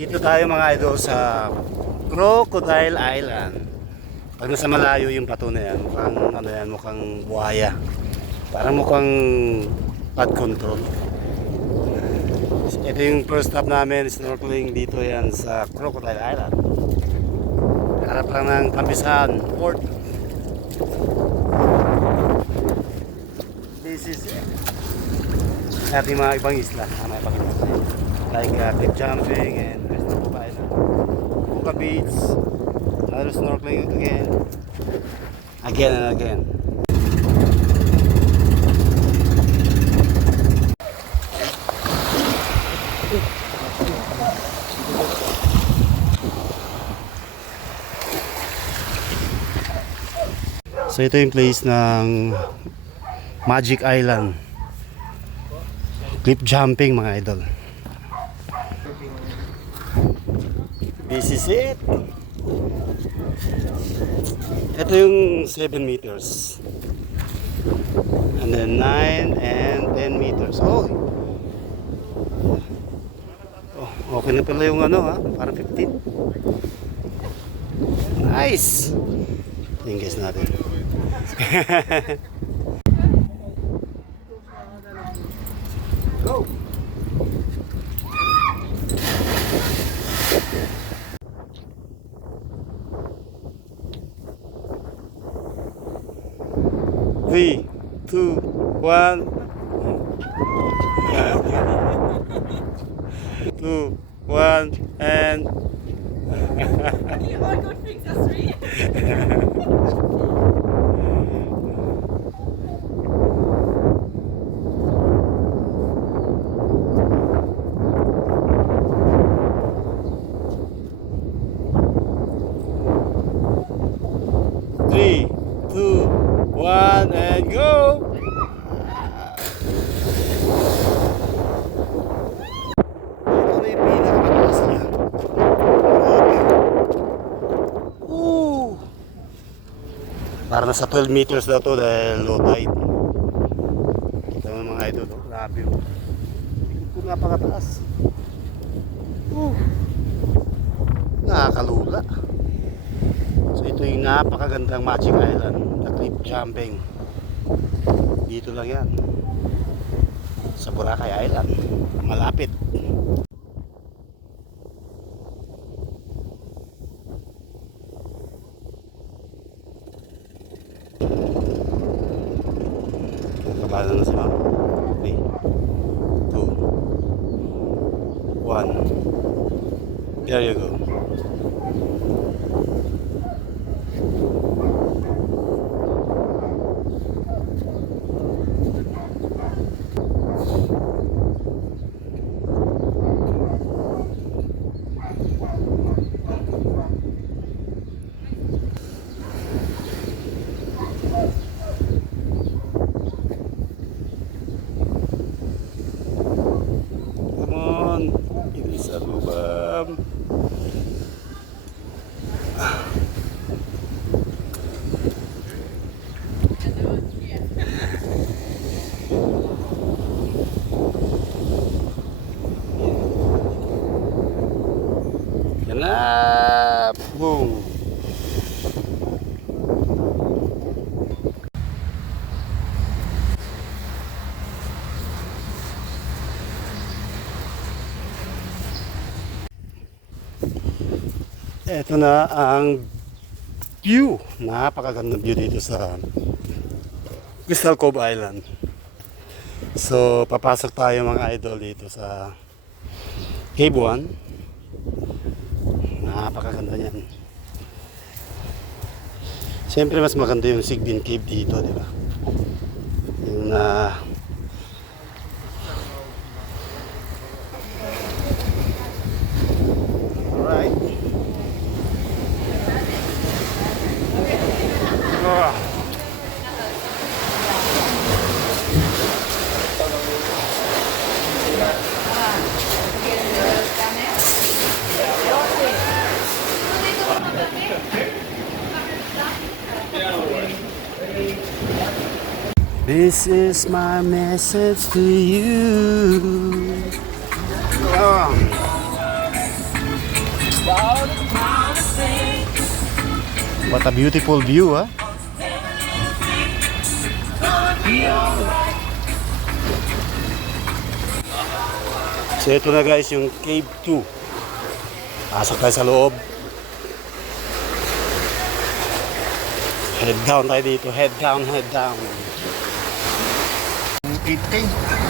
Dito tayo mga idol sa Crocodile Island. Pag nasa malayo yung bato na yan, mukhang ano yan, mukhang buhaya. Parang mukhang pad control. Ito yung first stop namin, snorkeling dito yan sa Crocodile Island. Harap lang ng Tampisahan Port. This is it. Ating mga ibang isla na may pakita tayo. Like cliff jumping and Crystal Island. Buka Beach. Another snorkeling again. Again and again. So ito yung place ng Magic Island. Cliff jumping mga idol. This is it. Ito yung 7 meters. And then 9 and 10 meters. Oh, okay na pala yung ano ha. Parang 15. Nice. Tingis natin. Go. Three, two, one. 2, 1, and You all good things are three. 3, 2, 1, and go! Ito na yung pinakamataas niya. Woo! Para nasa 12 meters daw to dahil low tide. Kita mo mga idol, oh. Grabe. Ito napakataas. Nakakalula. So ito yung napakagandang Magic Island na cliff jumping. Dito lang yan sa Boracay Island, malapit. Kabala na si Ma'am. 3, 2, 1. There you go. Come on, ini sa lubang. Yan na, boom. Ito na ang view. Napakagandang view dito sa Crystal Cove Island. So, papasok tayo mga idol dito sa Cave 1. Napakaganda niyan. Siyempre mas maganda yung Sigbin Cave dito, di ba? Yung alright. This is my message to you. What a beautiful view, ha? So ito na guys yung Cave 2. Pasok tayo sa loob. Head down tayo dito. Head down, head down. 8K.